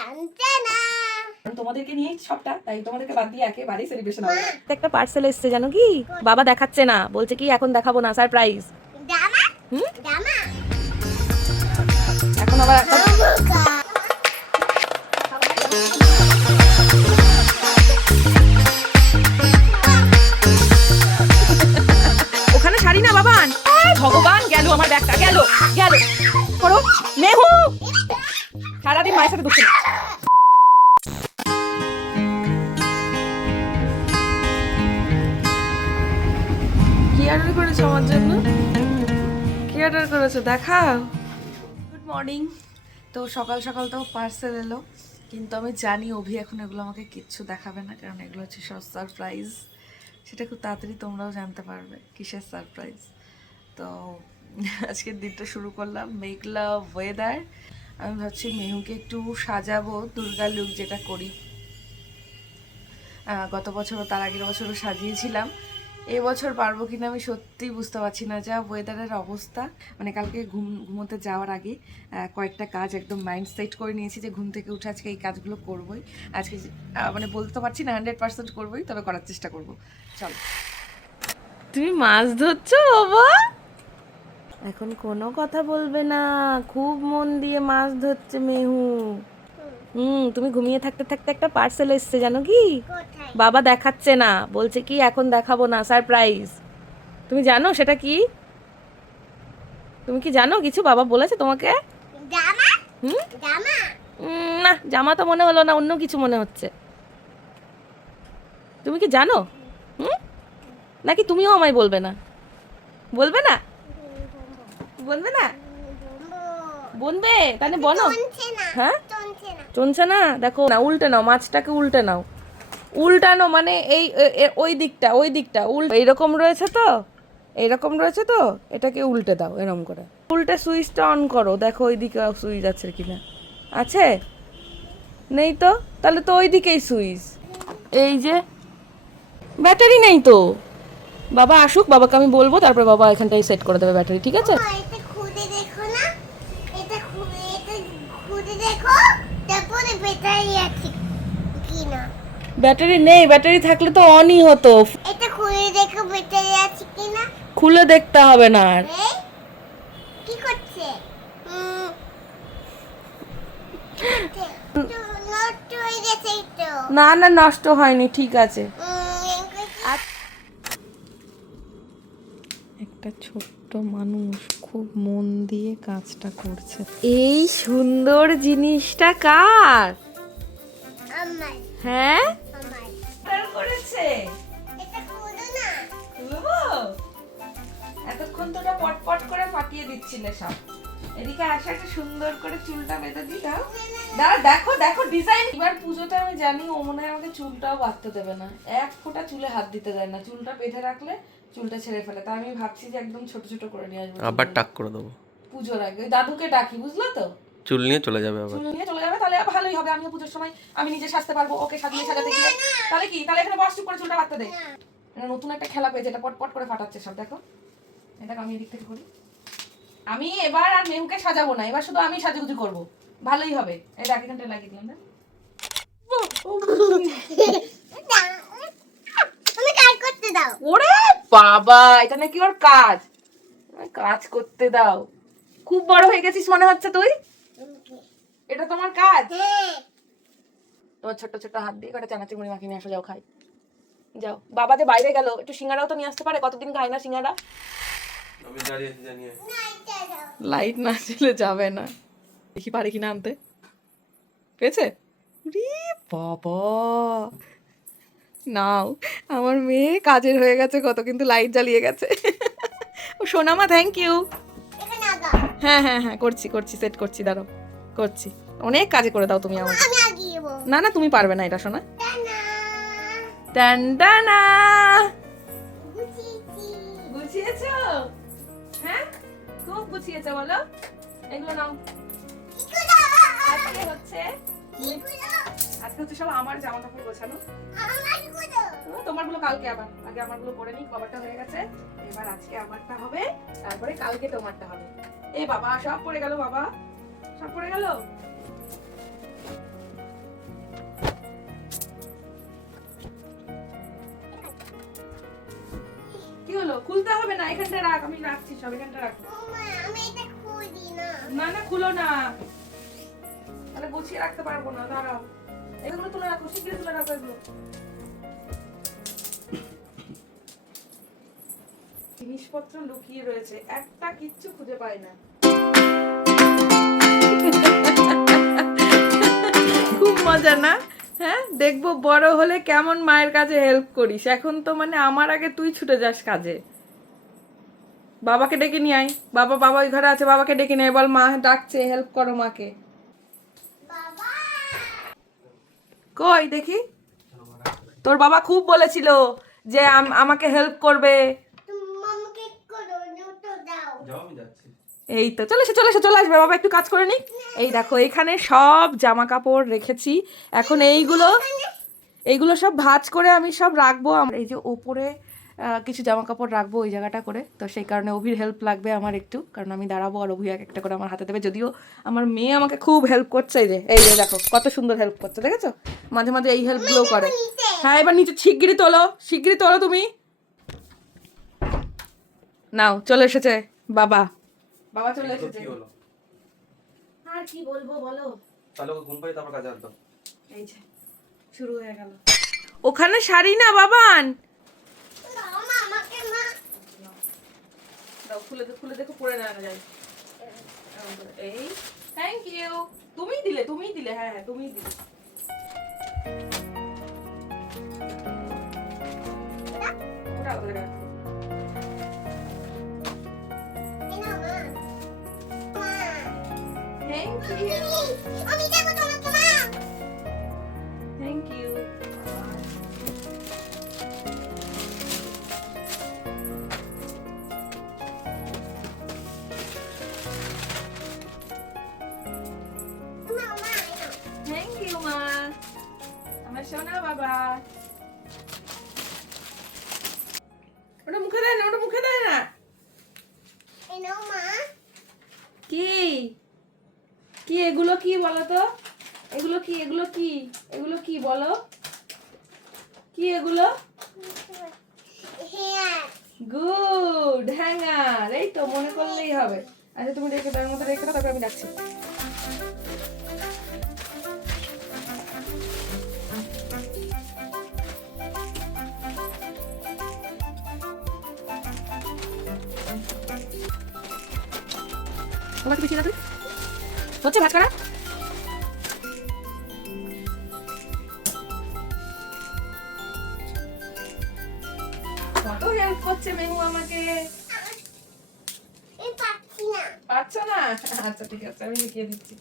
জানতে না তোমাদেরকে নিয়ে সবটা তাই তোমাদেরকে বাদ দিয়ে একেবারেই সেলিব্রেশন হবে। একটা পার্সেল এসছে জানো কি? বাবা দেখাচ্ছে না বলছে কি এখন দেখাবো না সারপ্রাইজ জামা? হুম? জামা? এখন আবার একটা ওখানে শাড়ি না বাবান? ভগবান গেল আমার ব্যাগটা গেল গেল। করো। মেহু! সারাদিন মায়ের সাথে দুঃখ কি অর্ডার করেছ আমার জন্য? কি অর্ডার করেছ? দেখাও গুড মর্নিং তো সকাল সকাল তো পার্সেল এলো। কিন্তু আমি জানি অভি এখন এগুলো আমাকে কিচ্ছু দেখাবে না কারণ এগুলো হচ্ছে সব সারপ্রাইজ সেটা খুব তাড়াতাড়ি তোমরাও জানতে পারবে কিসের সারপ্রাইজ তো আজকের দিনটা শুরু করলাম মেঘলা ওয়েদার আমি ভাবছি মেহুকে একটু সাজাবো, দুর্গা লুক যেটা করি। গত বছরও তার আগের বছরও সাজিয়েছিলাম। এবছর পারব কিনা আমি সত্যিই বুঝতে পারছি না। যা ওয়েদারের অবস্থা মানে কালকে ঘুম, ঘুমোতে যাওয়ার আগে কয়েকটা কাজ একদম মাইন্ড সেট করে নিয়েছি যে ঘুম থেকে উঠে আজকে এই কাজগুলো করবোই। আজকে মানে বলতে পারছি না হান্ড্রেড পার্সেন্ট করবোই, তবে করার চেষ্টা করব। চল। তুমি মাছ ধরছো, বাবা? এখন কোনো কথা বলবে না। খুব মন দিয়ে মাছ ধরছে মেহু। হুম তুমি ঘুমিয়ে থাকতে থাকতে একটা পার্সেল এসছে জানো কি? বাবা দেখাচ্ছে না। বলছে কি এখন দেখাবো না সারপ্রাইজ তুমি জানো সেটা কি? তুমি কি জানো কিছু? বাবা বলেছে তোমাকে? জামা? হুম? জামা? না জামা তো মনে হলো না অন্য কিছু মনে হচ্ছে। তুমি কি জানো? হুম? নাকি তুমিও আমায় বলবে না? বলবে না? বলবে না? বলবে? তাহলে বলো। হ্যাঁ? চলছে না। দেখো না উল্টে নাও মাছটাকে উল্টে নাও। উল্টানো মানে এই ওই দিকটা ওই দিকটা উল এইরকম রয়েছে তো? এইরকম রয়েছে তো? এটাকে উল্টে দাও এরকম করে। উল্টে সুইচটা অন করো দেখো ওই দিকে সুইচ আছে কিনা। আছে? নেই তো? তাহলে তো ওই দিকেই সুইচ। এই যে ব্যাটারি নেই তো? বাবা আসুক বাবাকে আমি বলব তারপরে বাবা এখানটাই সেট করে দেবে ব্যাটারি ঠিক আছে মা, এটা খুলে দেখো না এটা খুলে এটা খুলে দেখো তারপরে ব্যাটারি নেই ব্যাটারি থাকলে তো অনই হতো এটা খুলে দেখো ব্যাটারি আছে কি না খুলে দেখতে হবে না আর। কি করছে না না নষ্ট হয়নি ঠিক আছে। করছে। একটা ছোট্ট মানুষ। খুব মন দিয়ে কাজটা করছে। এই সুন্দর জিনিসটা কার? হ্যাঁ? করেছে? এতক্ষণ তো ওটা পটপট করে ফাটিয়ে দিচ্ছিলে সব। এদিকে আসা একটা সুন্দর করে চুলটা বেঁধে দিই দাও। দাঁড়া দেখো দেখো ডিজাইন এবার পুজোতে আমি জানি ও মনে হয় আমাকে চুলটাও বাঁধতে দেবে না। এক ফোঁটা চুলে হাত দিতে দেয় না। চুলটা বেঁধে রাখলে চুলটা ছেড়ে ফেলে। তা আমি ভাবছি যে একদম ছোট ছোট করে নিয়ে আসব আবার টাক করে দেবো। পুজোর আগে। দাদুকে ডাকি বুঝলো তো? চুল নিয়ে চলে যাবে আবার। চুল নিয়ে চলে যাবে তাহলে ভালোই হবে। আমিও পুজোর সময় আমি নিজে সাজতে পারব ওকে সাজিয়ে সাজাতে গিয়ে। তাহলে কি? তাহলে এখানে বস চুপ করে চুলটা বাঁধতে দে। এটা নতুন একটা খেলা পেয়েছে এটা পটপট করে ফাটাচ্ছে সব দেখো। এটা আমি এদিক থেকে করি। আমি এবার আর মেহুকে সাজাবো না এবার শুধু আমি সাজুগুজু করব। ভালোই হবে। এই দেখ এখানটা লাগিয়ে দিলাম দেখ। তুমি কাজ করতে দাও। ওরে বাবা এটা নাকি ওর কাজ। কাজ করতে দাও। খুব বড় হয়ে গেছিস মনে হচ্ছে তুই? এটা তোমার কাজ? হ্যাঁ। তোমার ছোট্ট ছোট্ট হাত দিয়ে কটা চানাচুর মুড়ি মাখিয়ে নিয়ে আসো যাও খাই। যাও। বাবা যে বাইরে গেল একটু সিঙ্গারাও তো নিয়ে আসতে পারে? কতদিন খায় না সিঙ্গারা? লাইট না ছিল যাবে না। দেখি পারে কিনা আনতে। পেয়েছে? রে বাবা। নাও আমার মেয়ে কাজের হয়ে গেছে কত কিন্তু লাইট জ্বালিয়ে গেছে। ও সোনামা থ্যাংক ইউ হ্যাঁ হ্যাঁ হ্যাঁ করছি করছি সেট করছি দাঁড়াও করছি। অনেক কাজে করে দাও তুমি আমার আমি আগিয়ে যাব না না তুমি পারবে না এটা শোনা টানা। টান গুছিয়েছো। হ্যাঁ? খুব গুছিয়েছো বলো। এগুলো নাও। আজকে হচ্ছে? আজকে হচ্ছে সব আমার জামা কাপড় গোছানো হ্যাঁ, তোমারগুলো কালকে আবার। আগে আমারগুলো পরে নি কভারটা হয়ে গেছে। এবার আজকে আমারটা হবে তারপরে কালকে তোমারটা হবে। এ বাবা সব পড়ে গেল বাবা। সব পড়ে গেল? কি হলো? খুলতে হবে না এখানটা রাখ আমি রাখছি সব এখানটা রাখো। না না খুলো না। তাহলে গুছিয়ে রাখতে পারব না দাঁড়াও। এগুলো তুলে রাখো, শিগগিরই তুলে রাখো এগুলো। জিনিসপত্র লুকিয়ে রয়েছে, একটা কিচ্ছু খুঁজে না। খুব মজা না? হ্যাঁ দেখব বড় হলে কেমন মায়ের কাছে হেল্প করিস। এখন তো মানে আমার আগে তুই ছুটে যাস কাজে। বাবাকে ডেকে নিয়ে আয়। বাবা বাবা ওই ঘরে আছে, বাবাকে ডেকে নিয়ে বল মা ডাকছে হেল্প করো মাকে বাবা কই, দেখি। তোর বাবা খুব বলেছিল যে আম- আমাকে হেল্প করবে। এই তো, চলে এসে চলে এসে, চলে আসবে। বাবা, একটু কাজ করে নি? এই দেখো, এখানে সব জামা কাপড় রেখেছি। এখন এইগুলো এইগুলো সব ভাজ করে আমি সব রাখব। আমার এই যে ওপরে কিছু জামা কাপড় রাখব ওই জায়গাটা করে। তো সেই কারণে অভির হেল্প লাগবে আমার একটু কারণ আমি দাঁড়াবো আর অভি এক একটা করে আমার হাতে দেবে। যদিও আমার মেয়ে আমাকে খুব হেল্প করছে এই যে এই যে দেখো কত সুন্দর হেল্প করছে দেখেছ? মাঝে মাঝে এই হেল্পগুলো করে। হ্যাঁ এবার নিচে শিগগিরই তোলো শিগগিরই তোলো তুমি। নাও চলে এসেছে বাবা। বাবা চলে এসেছে। আর কি বলব বলো? তাহলে ঘুম পাই তারপর কাজে আসতো এই যে শুরু হয়ে গেল। ওখানে শাড়ি না বাবান দাও মামাকে মা দাও খুলে খুলে দেখো পরে না যায়। এই থ্যাংক ইউ তুমি দিলে তুমি দিলে হ্যাঁ হ্যাঁ তুমি দিলে। ওটা ওদের রাখো। এই নাও বলো তো এগুলো কি এগুলো কি এগুলো কি বলো? কি এগুলো? গুড হ্যাঙ্গার এই তো মনে করলেই হবে। আচ্ছা তুমি রেখে তার মধ্যে রেখে তারপর আমি ডাকছি তোমাকে পিছিয়ে তুই। হচ্ছে করা আমি লিখিয়ে দিচ্ছি।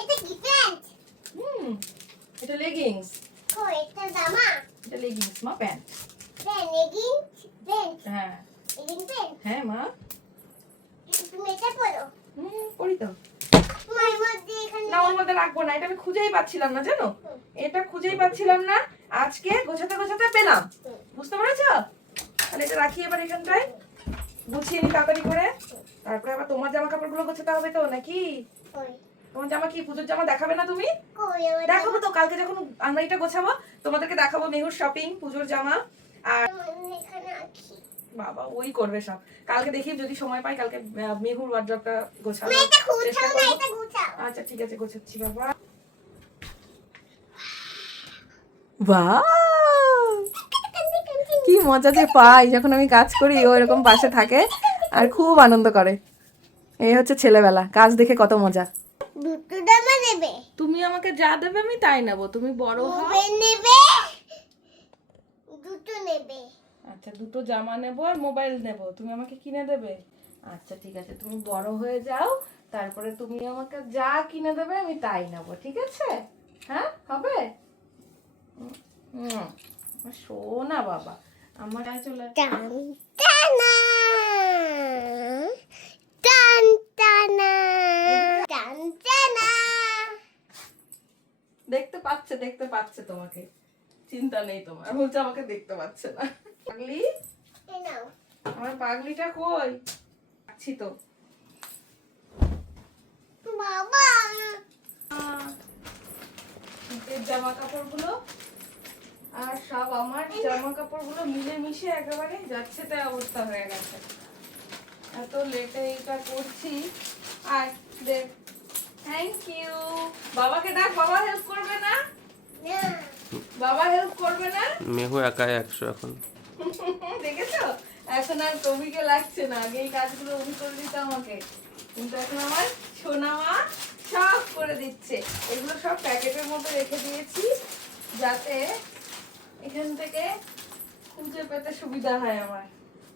এটা কি প্যান্ট? হুম এটা লেগিংস ও এটা জামা। এটা লেগিংস মা প্যান্ট। Pant leggings pant. হ্যাঁ। Legging pant? হ্যাঁ মা। তুমি এটা পরো। হুম পড়ি তো। না ওর মধ্যে রাখব না এটা আমি খুঁজেই পাচ্ছিলাম না জানো? এটা খুঁজেই পাচ্ছিলাম না আজকে গোছাতে গোছাতে পেলাম। বুঝতে পেরেছ? তাহলে এটা রাখি এবার এখানটায়। গুছিয়ে নি তাড়াতাড়ি করে। তারপরে আবার তোমার জামা কাপড়গুলো গোছাতে হবে তো নাকি? তোমার জামা কি পুজোর জামা দেখাবে না তুমি? দেখাবো তো কালকে যখন আলমারিটা গোছাবো তোমাদেরকে দেখাবো মেহুর শপিং পুজোর জামা। আর বাবা ওই করবে সব। কালকে দেখি যদি সময় পাই কালকে মেহুর ওয়ার্ড্রপটা গোছাবো। চেষ্টা করব। আচ্ছা ঠিক আছে গোছাচ্ছি বাবা। কি মজা যে পাই যখন আমি কাজ করি ও এরকম পাশে থাকে আর খুব আনন্দ করে। এই হচ্ছে ছেলেবেলা কাজ দেখে কত মজা। দুটো তুমি আমাকে যা দেবে আমি তাই নেব তুমি বড় হও। মোবাইল নেবে। দুটো নেবে। আচ্ছা দুটো জামা নেব আর মোবাইল নেব তুমি আমাকে কিনে দেবে? আচ্ছা ঠিক আছে তুমি বড় হয়ে যাও তারপরে তুমি আমাকে যা কিনে দেবে আমি তাই নেব ঠিক আছে? হ্যাঁ হবে? হুম শোনা বাবা। আমার গায়ে চলে টান টানা টান টানা টান টানা। দেখতে পাচ্ছে দেখতে পাচ্ছে তোমাকে। চিন্তা নেই তোমার। বলছে আমাকে দেখতে পাচ্ছে না। পাগলি? আমার পাগলিটা কই? আছি তো। বাবা! জামা কাপড়গুলো আর সব আমার জামা কাপড়গুলো মিলে মিশে একেবারে যাচ্ছে তাই অবস্থা হয়ে গেছে। এত লেটে এটা করছি। আর দেখ থ্যাংক ইউ বাবাকে ডাক বাবা হেল্প করবে না? না বাবা হেল্প করবে না? মেহু একাই একশো এখন। দেখেছ? এখন আর কবিকে লাগছে না আগে এই কাজগুলো উনি করে দিত আমাকে। কিন্তু এখন আমার সোনা মা সব করে দিচ্ছে। এগুলো সব প্যাকেটের মধ্যে রেখে দিয়েছি যাতে এখান থেকে খুঁজে পেতে সুবিধা হয় আমার।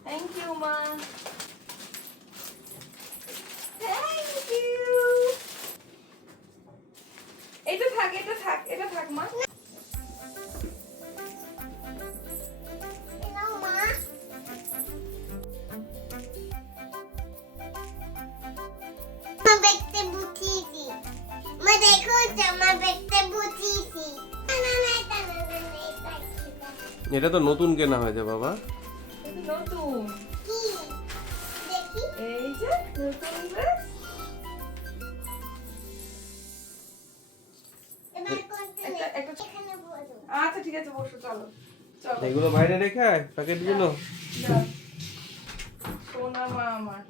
থ্যাংক ইউ মা। থ্যাংক ইউ এটা তো নতুন কেনা হয়েছে বাবা। নতুন। এই যে নতুন আচ্ছা ঠিক আছে বসো চলো। চলো। এগুলো বাইরে রেখে আয় প্যাকেটগুলো। সোনা মা আমার।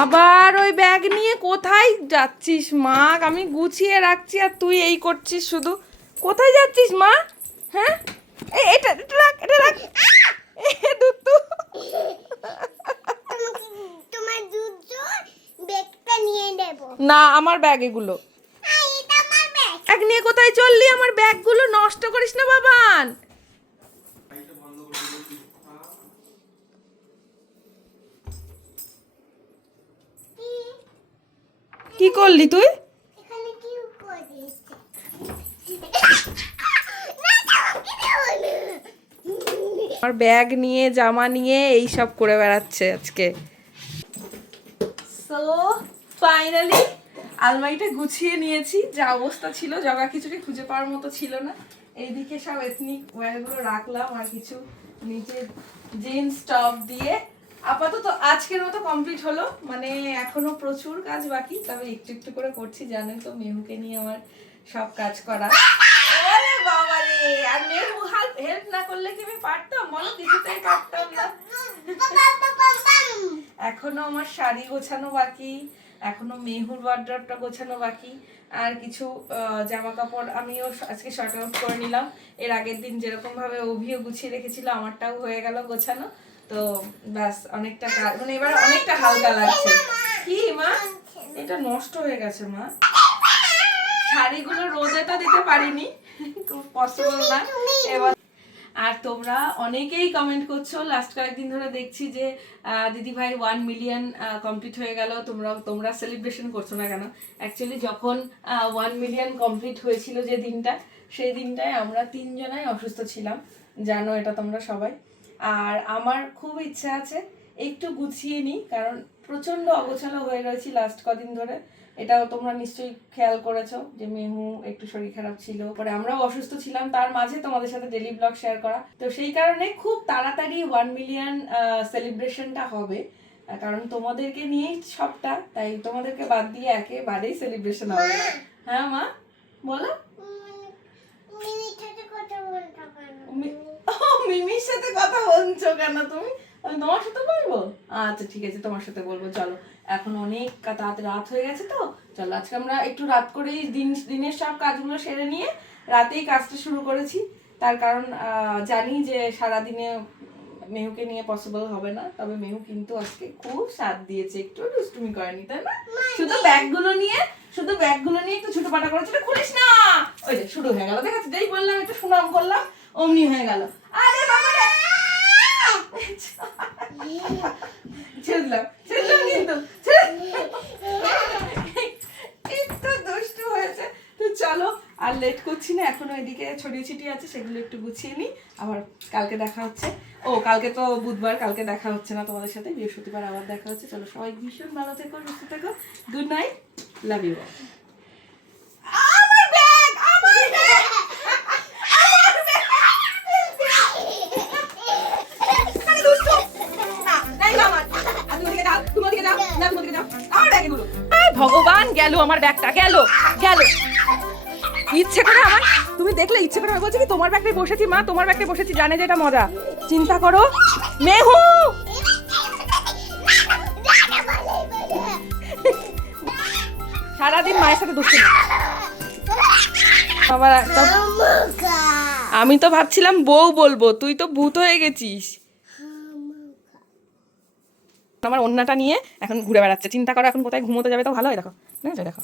আবার ওই ব্যাগ নিয়ে কোথায় যাচ্ছিস মা আমি গুছিয়ে রাখছি আর তুই এই করছিস শুধু। কোথায় যাচ্ছিস মা? হ্যাঁ? এই এটা এটা রাখ এটা রাখ। এ দুত্তু। তোমার দুটো ব্যাগটা নিয়ে দেব না আমার ব্যাগ এগুলো। এটা আমার ব্যাগ ব্যাগ নিয়ে কোথায় চললি? আমার ব্যাগগুলো নষ্ট করিস না বাবান। করলি তুই? আমার ব্যাগ নিয়ে জামা নিয়ে এই সব করে বেড়াচ্ছে আজকে। সো ফাইনালি আলমারিটা গুছিয়ে নিয়েছি। যা অবস্থা ছিল জগা কিছুকে খুঁজে পাওয়ার মতো ছিল না। এইদিকে সব এথনিক ওয়্যারগুলো রাখলাম আর কিছু নিচে জিন্স টপ দিয়ে আপাতত আজকের মতো কমপ্লিট হলো। মানে এখনও প্রচুর কাজ বাকি, তবে একটু একটু করে করছি জানেন তো মেহুকে নিয়ে আমার সব কাজ করা। এখনও আমার শাড়ি গোছানো বাকি, এখনও মেহুর ওয়ার্ড্রপটা গোছানো বাকি, আর কিছু জামা কাপড় আমিও আজকে শর্ট আউট করে নিলাম। এর আগের দিন যেরকম ভাবে অভিও গুছিয়ে রেখেছিল, আমারটাও হয়ে গেল গোছানো। তো ব্যাস, অনেকটা মানে এবার অনেকটা হালকা লাগছে। কি, মা? এটা নষ্ট হয়ে গেছে, মা। শাড়িগুলো রোদে তো দিতে পারিনি পসিবল না। এবার আর তোমরা অনেকেই কমেন্ট করছ লাস্ট কয়েকদিন ধরে দেখছি যে দিদি ভাই ওয়ান মিলিয়ন কমপ্লিট হয়ে গেল। তোমরা তোমরা সেলিব্রেশন করছ না কেন? অ্যাকচুয়ালি যখন ওয়ান মিলিয়ন কমপ্লিট হয়েছিল যে দিনটা, সেই দিনটায় আমরা তিনজনাই অসুস্থ ছিলাম। জানো, এটা তোমরা সবাই। আর আমার খুব ইচ্ছা আছে একটু গুছিয়ে নিই কারণ প্রচণ্ড অগোছালো হয়ে রয়েছি লাস্ট কদিন ধরে। এটাও তোমরা নিশ্চয়ই খেয়াল করেছ যে মেহু একটু শরীর খারাপ ছিল পরে আমরাও অসুস্থ ছিলাম তার মাঝে তোমাদের সাথে ডেলি ব্লগ শেয়ার করা। তো সেই কারণে খুব তাড়াতাড়ি ওয়ান মিলিয়ন সেলিব্রেশনটা হবে কারণ তোমাদেরকে নিয়েই সবটা তাই তোমাদেরকে বাদ দিয়ে একেবারেই সেলিব্রেশন হবে। হ্যাঁ মা বলো। মিমির সাথে কথা বলছো কেন তুমি? আমি তোমার সাথে বলব? আচ্ছা ঠিক আছে তোমার সাথে বলব চলো। এখন অনেক তাড়াতাড়ি রাত হয়ে গেছে তো। চলো আজকে আমরা একটু রাত করেই দিন দিনের সব কাজগুলো সেরে নিয়ে রাতেই কাজটা শুরু করেছি। তার কারণ জানি যে সারাদিনে মেহুকে নিয়ে পসিবল হবে না তবে মেহু কিন্তু আজকে খুব সাথ দিয়েছে একটু দুষ্টুমি করেনি তাই না? শুধু ব্যাগগুলো নিয়ে শুধু ব্যাগগুলো নিয়ে একটু ছোট পাটা করেছিল খুলিস না! ওই যে শুরু হয়ে গেল দেখাচ্ছি যেই বললাম একটু সুনাম করলাম। অমনি হয়ে গেল। আরে বাবা কিন্তু একটু হয়েছে। তো চলো, আর লেট করছি না, এখনও এদিকে ছড়িয়ে ছিটিয়ে আছে, সেগুলো একটু গুছিয়ে নিই। আবার কালকে দেখা হচ্ছে। ও, কালকে তো বুধবার, কালকে দেখা হচ্ছে না তোমাদের সাথে, বৃহস্পতিবার আবার দেখা হচ্ছে। চলো সবাই ভীষণ ভালো থেকো, সুস্থ থেকো। গুড নাইট লাভ ইউ গেল আমার ব্যাগটা গেল গেল। ইচ্ছে করে আমার তুমি দেখলে ইচ্ছে করে বলছি কি তোমার ব্যাগটাই বসেছি মা তোমার ব্যাগটাই বসেছি জানে যে এটা মজা। চিন্তা করো মেহু! সারাদিন মায়ের সাথে দুষ্টু আবার আমি তো ভাবছিলাম বউ বলব তুই তো ভূত হয়ে গেছিস। আমার অন্যটা নিয়ে এখন ঘুরে বেড়াচ্ছে। চিন্তা করো, এখন কোথায় ঘুমোতে যাবে তো ভালো হয়, দেখো। ঠিক আছে। দেখো